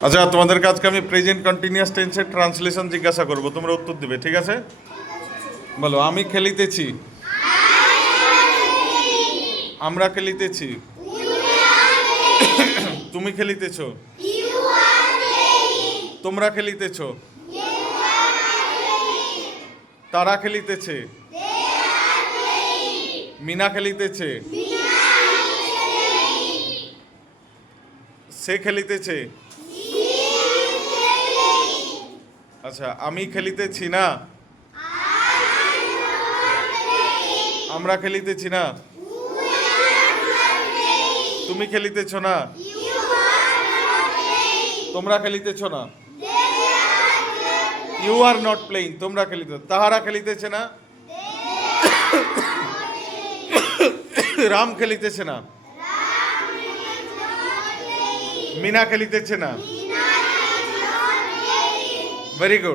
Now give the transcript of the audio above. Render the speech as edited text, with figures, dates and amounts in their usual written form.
আচ্ছা, তোমাদের কাজকে আমি প্রেজেন্ট কন্টিনিউয়াস টেন্সের ট্রান্সলেশন জিজ্ঞাসা করব, তোমরা উত্তর দিবে, ঠিক আছে? বলো, আমি খেলিতেছি, আমরা খেলিতেছি, তুমি খেলিতেছ, তোমরা খেলিতেছ, তারা খেলিতেছে, মিনা খেলিতেছে, সে খেলিতেছে। আচ্ছা, আমি খেলিতেছি না, আমরা খেলিতেছি না, তুমি খেলিতেছ না, তোমরা খেলিতেছ না, ইউ আর নট প্লেইং, তোমরা খেলিতে, তাহারা খেলিতেছে না, রাম খেলিতেছে না, মিনা খেলিতেছে না। Very good.